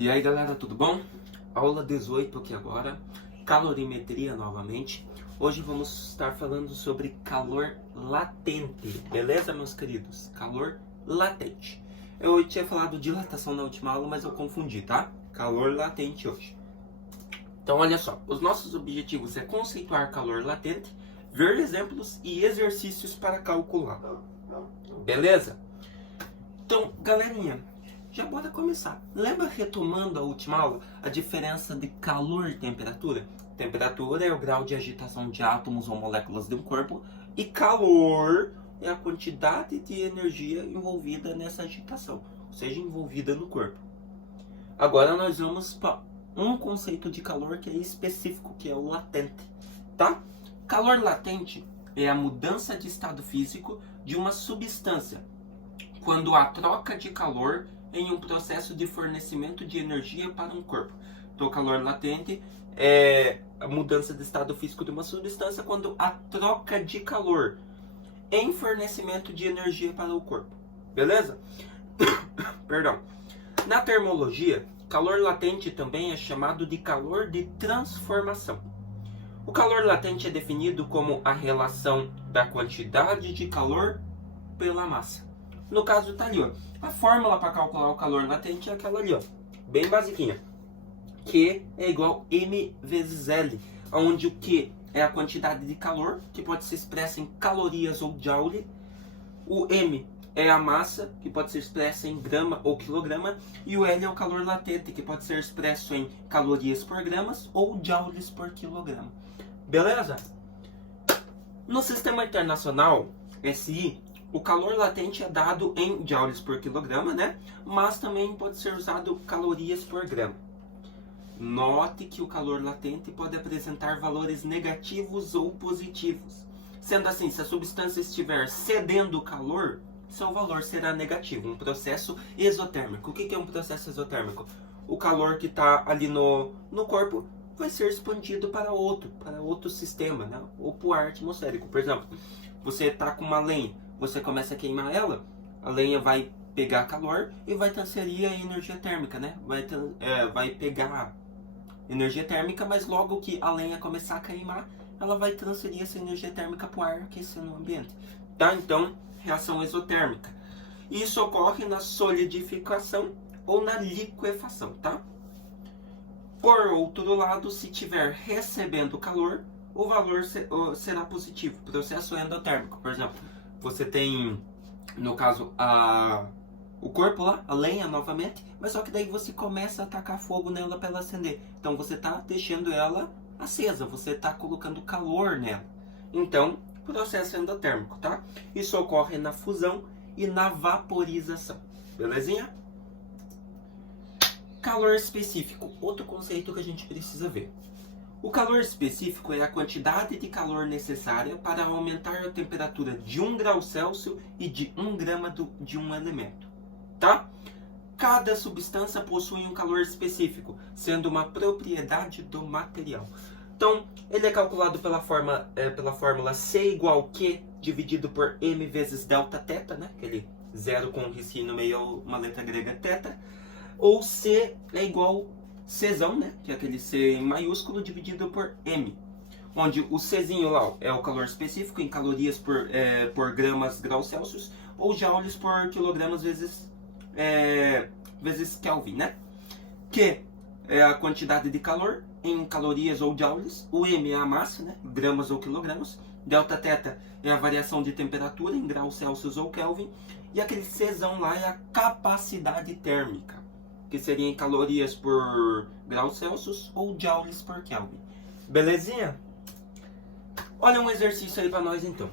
E aí galera, tudo bom? Aula 18 aqui agora, calorimetria novamente. Hoje vamos estar falando sobre calor latente, beleza meus queridos? Calor latente. Eu tinha falado dilatação na última aula, mas eu confundi, tá? Calor latente hoje. Então olha só, os nossos objetivos é conceituar calor latente, ver exemplos e exercícios para calcular. Beleza? Então galerinha, já bora começar. Lembra, retomando a última aula, a diferença de calor e temperatura? Temperatura é o grau de agitação de átomos ou moléculas de um corpo, e calor é a quantidade de energia envolvida nessa agitação, ou seja, envolvida no corpo. Agora nós vamos para um conceito de calor que é específico, que é o latente, tá? Calor latente é a mudança de estado físico de uma substância quando há troca de calor em um processo de fornecimento de energia para um corpo. Então, o calor latente é a mudança de estado físico de uma substância quando há troca de calor em fornecimento de energia para o corpo. Beleza? Perdão. Na termologia, calor latente também é chamado de calor de transformação. O calor latente é definido como a relação da quantidade de calor pela massa. No caso, tá ali, ó. A fórmula para calcular o calor latente é aquela ali, ó, bem basiquinha. Q é igual a M vezes L, onde o Q é a quantidade de calor, que pode ser expressa em calorias ou joule. O M é a massa, que pode ser expressa em grama ou quilograma. E o L é o calor latente, que pode ser expresso em calorias por gramas ou joules por quilograma. Beleza? No sistema internacional, SI, o calor latente é dado em joules por quilograma, né? Mas também pode ser usado calorias por grama. Note que o calor latente pode apresentar valores negativos ou positivos. Sendo assim, se a substância estiver cedendo calor, seu valor será negativo, um processo exotérmico. O que é um processo exotérmico? O calor que está ali no corpo vai ser expandido para outro sistema, né? Ou para o ar atmosférico. Por exemplo, você está com uma lenha, você começa a queimar ela, a lenha vai pegar calor e vai transferir a energia térmica, né? Vai pegar energia térmica, mas logo que a lenha começar a queimar, ela vai transferir essa energia térmica para o ar, aquecendo o ambiente. Tá? Então, reação exotérmica. Isso ocorre na solidificação ou na liquefação, tá? Por outro lado, se estiver recebendo calor, o valor será positivo. Processo endotérmico, por exemplo, você tem, no caso, o corpo lá, a lenha novamente, mas só que daí você começa a tacar fogo nela para ela acender. Então você está deixando ela acesa, você está colocando calor nela. Então, processo endotérmico, tá? Isso ocorre na fusão e na vaporização. Belezinha? Calor específico, outro conceito que a gente precisa ver. O calor específico é a quantidade de calor necessária para aumentar a temperatura de 1 grau Celsius e de 1 grama de um elemento, tá? Cada substância possui um calor específico, sendo uma propriedade do material. Então, ele é calculado pela fórmula C igual a Q dividido por M vezes delta θ, né? Aquele zero com um risquinho no meio, uma letra grega θ. Ou C é igual Czão, né? Que é aquele C em maiúsculo dividido por M. Onde o Czinho lá é o calor específico em calorias por gramas graus Celsius, ou joules por quilogramas vezes Kelvin, né? Q é a quantidade de calor em calorias ou joules. O M é a massa, né? Gramas ou quilogramas. Delta θ é a variação de temperatura em graus Celsius ou Kelvin. E aquele Czão lá é a capacidade térmica, que seria em calorias por graus Celsius ou joules por Kelvin. Belezinha? Olha um exercício aí para nós então.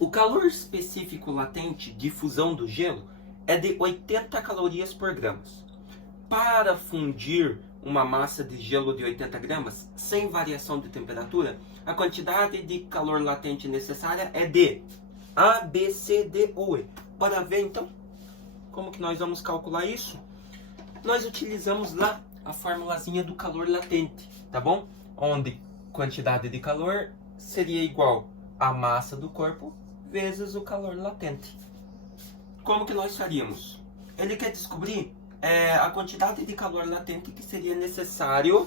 O calor específico latente de fusão do gelo é de 80 calorias por gramas. Para fundir uma massa de gelo de 80 gramas, sem variação de temperatura, a quantidade de calor latente necessária é de A, B, C, D ou E. Para ver então como que nós vamos calcular isso, nós utilizamos lá a formulazinha do calor latente, tá bom? Onde quantidade de calor seria igual a massa do corpo vezes o calor latente. Como que nós faríamos? Ele quer descobrir a quantidade de calor latente que seria necessário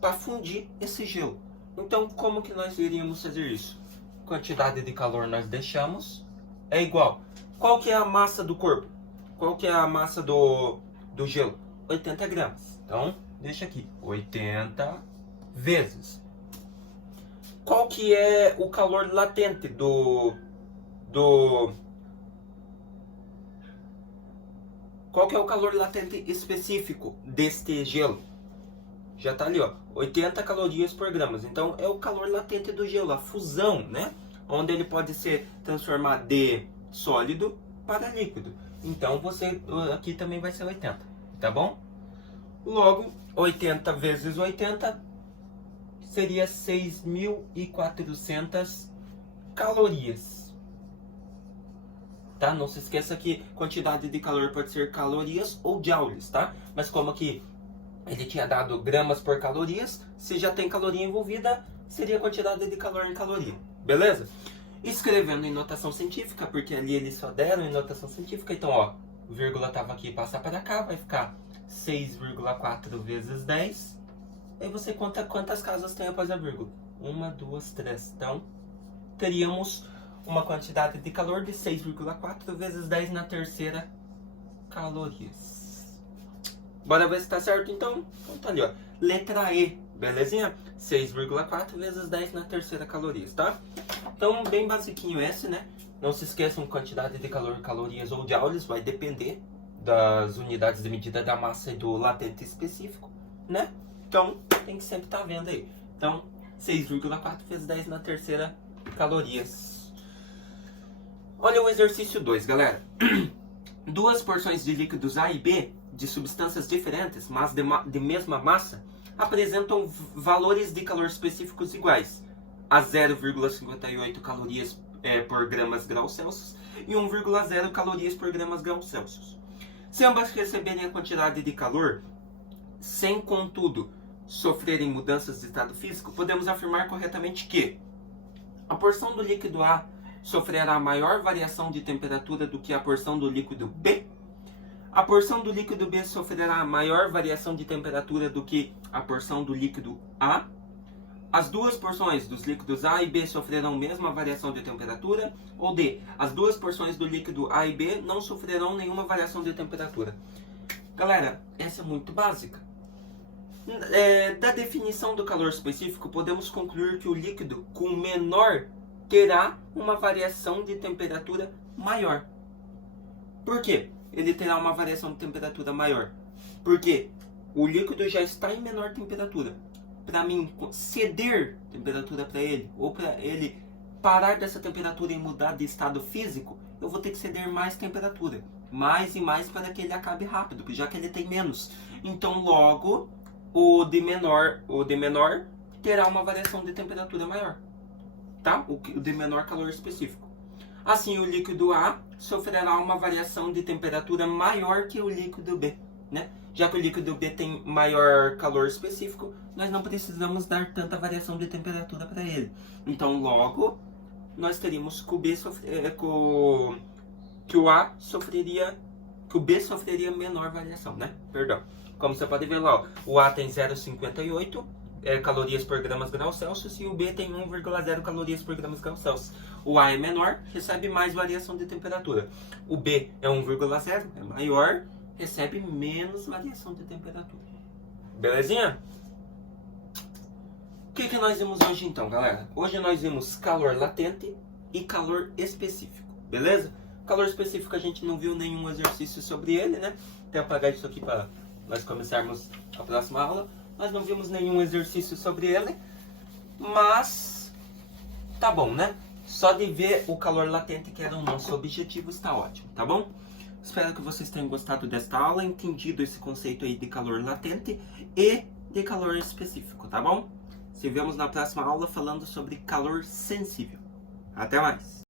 para fundir esse gelo. Então, como que nós iríamos fazer isso? Quantidade de calor nós deixamos é igual. Qual que é a massa do corpo? Qual que é a massa do gelo? 80 gramas. Então, deixa aqui. 80 vezes. Qual que é o calor latente Qual que é o calor latente específico deste gelo? Já tá ali, ó, 80 calorias por gramas. Então, é o calor latente do gelo, a fusão, né? Onde ele pode ser transformado de sólido para líquido. Então, aqui também vai ser 80, tá bom? Logo, 80 vezes 80 seria 6.400 calorias. Tá? Não se esqueça que quantidade de calor pode ser calorias ou joules, tá? Mas como aqui ele tinha dado gramas por calorias, se já tem caloria envolvida, seria a quantidade de calor em caloria. Beleza? Escrevendo em notação científica, porque ali eles só deram em notação científica. Então, ó, vírgula estava aqui, passa para cá, vai ficar 6,4 vezes 10. Aí você conta quantas casas tem após a vírgula. 1, 2, 3. Então, teríamos uma quantidade de calor de 6,4 vezes 10 na terceira calorias. Bora ver se tá certo, então? Então tá ali, ó. Letra E, belezinha? 6,4 vezes 10 na terceira calorias, tá? Então, bem basiquinho esse, né? Não se esqueçam, quantidade de calor, calorias ou joules vai depender das unidades de medida da massa e do latente específico, né? Então, tem que sempre estar vendo aí. Então, 6,4 vezes 10 na terceira calorias. Olha o exercício 2, galera. Duas porções de líquidos A e B de substâncias diferentes, mas de mesma massa, apresentam valores de calor específicos iguais a 0,58 calorias por gramas graus Celsius e 1,0 calorias por gramas graus Celsius. Se ambas receberem a quantidade de calor, sem, contudo, sofrerem mudanças de estado físico, podemos afirmar corretamente que a porção do líquido A sofrerá maior variação de temperatura do que a porção do líquido B. A porção do líquido B sofrerá maior variação de temperatura do que a porção do líquido A. As duas porções dos líquidos A e B sofrerão a mesma variação de temperatura. Ou D, as duas porções do líquido A e B não sofrerão nenhuma variação de temperatura. Galera, essa é muito básica. Da definição do calor específico, podemos concluir que o líquido com menor terá uma variação de temperatura maior. Por quê? Ele terá uma variação de temperatura maior? Porque o líquido já está em menor temperatura. Para mim ceder temperatura para ele, ou para ele parar dessa temperatura e mudar de estado físico, eu vou ter que ceder mais temperatura. Mais e mais para que ele acabe rápido, já que ele tem menos. Então, logo, o de menor terá uma variação de temperatura maior. Tá? O de menor calor específico. Assim, o líquido A sofrerá uma variação de temperatura maior que o líquido B, né? Já que o líquido B tem maior calor específico, nós não precisamos dar tanta variação de temperatura para ele. Então, logo, nós teríamos que o B sofreria menor variação, né? Perdão. Como você pode ver lá, ó, o A tem 0,58 calorias por gramas graus Celsius e o B tem 1,0 calorias por gramas graus Celsius. O A é menor, recebe mais variação de temperatura. O B é 1,0, é maior, recebe menos variação de temperatura. Belezinha? O que nós vimos hoje então, galera? Hoje nós vimos calor latente e calor específico, beleza? Calor específico a gente não viu nenhum exercício sobre ele, né? Até apagar isso aqui para nós começarmos a próxima aula. Nós não vimos nenhum exercício sobre ele, mas tá bom, né? Só de ver o calor latente, que era o nosso objetivo, está ótimo, tá bom? Espero que vocês tenham gostado desta aula, entendido esse conceito aí de calor latente e de calor específico, tá bom? Se vemos na próxima aula falando sobre calor sensível. Até mais!